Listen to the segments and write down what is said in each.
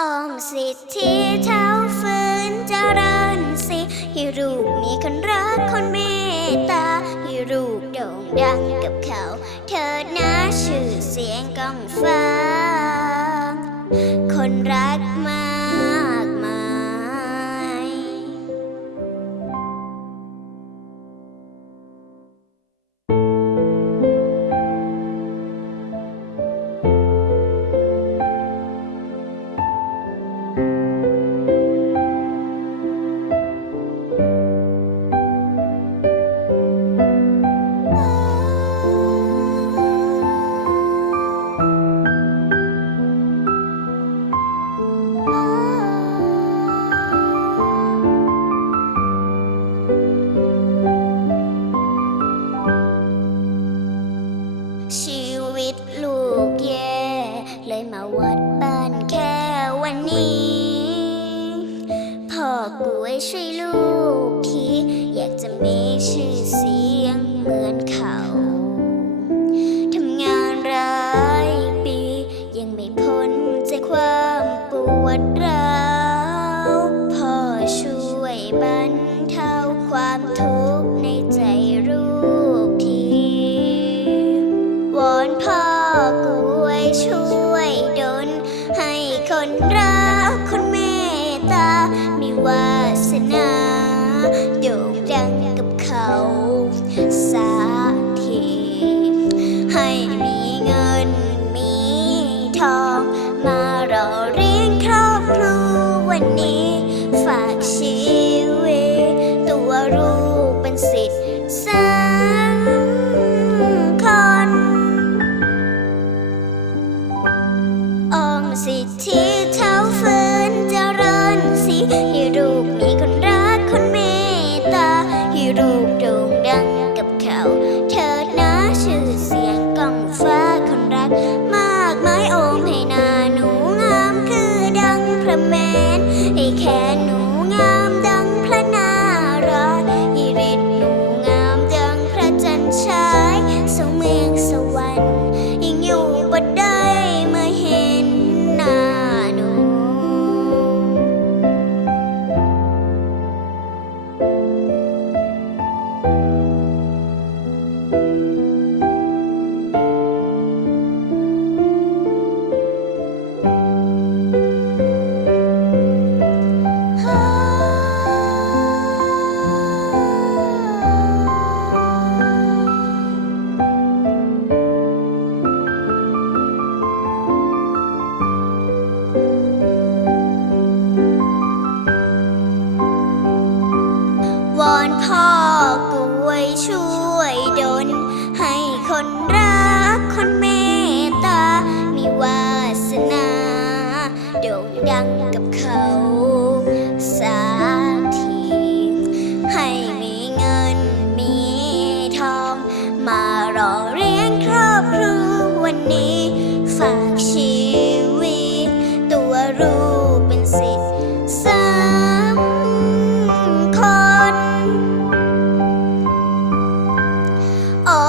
อองสิทธิเท้าฟื้นเจริญสิให้ลูกมีคนรักคนเมตตาให้ลูกโด่งดังกับเขา เธอนะชื่อเสียงก้องฟ้า คนรักมา ช่วยลูกทีอยากจะมีชื่อเสียงเหมือนเขาทำงานหลายปี ยังไม่พ้นจากความปวดร้าวพ่อช่วยบรรเทาความทุกข์ในใจลูกทีวอนพ่อกล้วยช่วยดลให้คนรัก โด่งดังกับเขาสาทีให้มีเงินมีทองมารอ พ่อกล้วยช่วยดลให้คนรักคนเมตตา มีวาสนาโด่งดังกับเขาสักทีให้มีเงินมีทอง มารอเรียนครอบครัววันนี้ ฝากชีวิตตัวลู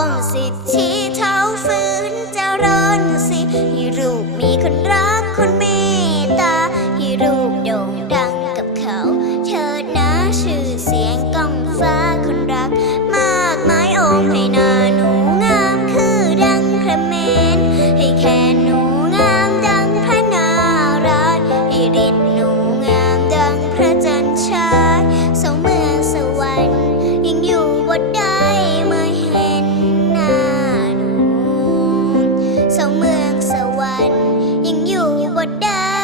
ออมสิทธิเท้าฟื้นเจริญสิให้ลูกมีคนรักคนเมตตาให้ลูกโด่งดังกับเขา เธอนะชื่อเสียงก้องฟ้าคนรัก มากมายอมให้นาหนูงามคือดังพระเมนให้แค่น อยู่